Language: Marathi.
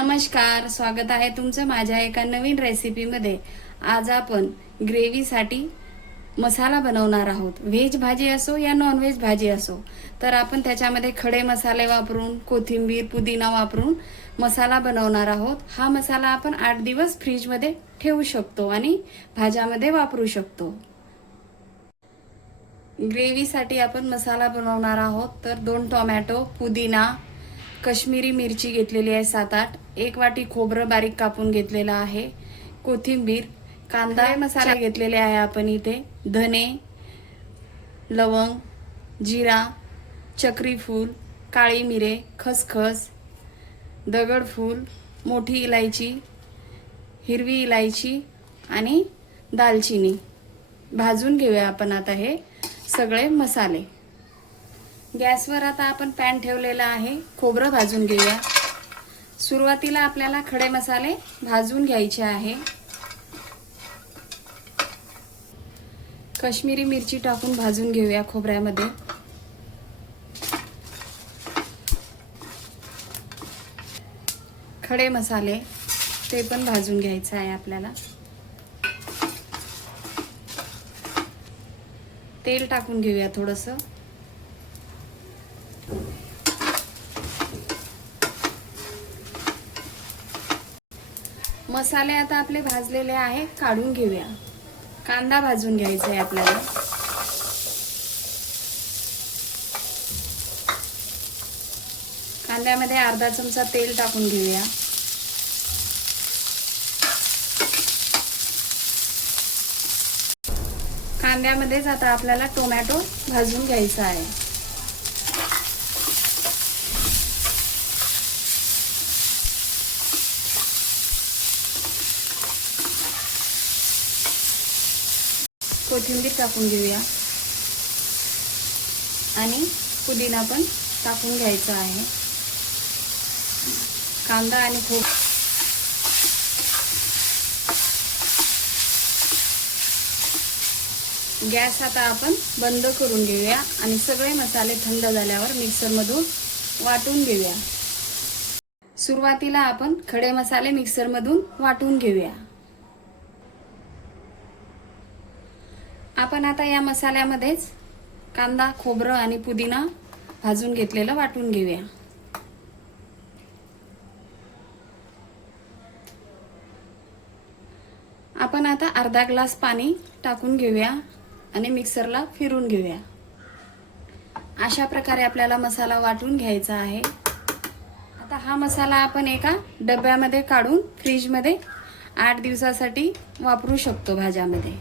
नमस्कार, स्वागत आहे तुमचं माझ्या एका नवीन रेसिपीमध्ये। आज आपण ग्रेव्हीसाठी मसाला बनवणार आहोत। व्हेज भाजी असो या नॉन व्हेज भाजी असो, तर आपण त्याच्यामध्ये खडे मसाले वापरून, कोथिंबीर, पुदिना वापरून मसाला बनवणार आहोत। हा मसाला आपण 8 दिवस फ्रीजमध्ये ठेवू शकतो आणि भाज्यामध्ये वापरू शकतो। ग्रेव्हीसाठी आपण मसाला बनवणार आहोत, तर 2 टोमॅटो, पुदिना, कश्मीरी मिरची घेतलेली आहे 7-8, 1 वाटी खोबरं बारीक कापून घेतलेला आहे, कोथिंबीर, कांदा, मसाले घेतलेले आहे आपण इथे, धने, लवंग, जिरा, चक्री फूल, काळी मिरे, खसखस, दगडफूल, मोठी इलायची, हिरवी इलायची आणि दालचिनी। भाजून घेऊया आपण आता हे सगळे मसाले। गॅसवर आता आपण पॅन ठेवलेला आहे, खोबरं भाजून घेऊया। सुरुवातीला आपल्याला खडे मसाले भाजून घ्यायचे आहे। कश्मीरी मिरची टाकून भाजून घेऊया खोबऱ्यामध्ये। खडे मसाले ते पण भाजून घ्यायचे आहे आपल्याला। तेल टाकून घेऊया थोडंसं। मसाले आता आपले भाजलेले आहे, काढून घेऊया। कांदा भाजून घ्यायचा आहे आपल्याला। कांद्यामध्ये अर्धा चमचा तेल टाकून घेऊया। कांद्यामध्येच आता आपल्याला टोमॅटो भाजून घ्यायचा आहे। कोथिंबीर टाकून घेऊया आणि पुदिना पण टाकून घ्यायचा आहे। कांदा आणि गॅस आता आपण बंद करून घेऊया आणि सगळे मसाले थंड झाल्यावर मिक्सरमधून वाटून घेऊया। सुरुवातीला आपण खडे मसाले मिक्सरमधून वाटून घेऊया। आपण आता या मसाल्यामध्येच कांदा, खोबरं आणि पुदिना भाजून घेतलेलं वाटून घेऊया। आपण आता अर्धा ग्लास पाणी टाकून घेऊया आणि मिक्सरला फिरून घेऊया। अशा प्रकारे आपल्याला मसाला वाटून घ्यायचा आहे। आता हा मसाला आपण एका डब्यामध्ये काढून फ्रीजमध्ये 8 दिवसासाठी वापरू शकतो भाज्यामध्ये।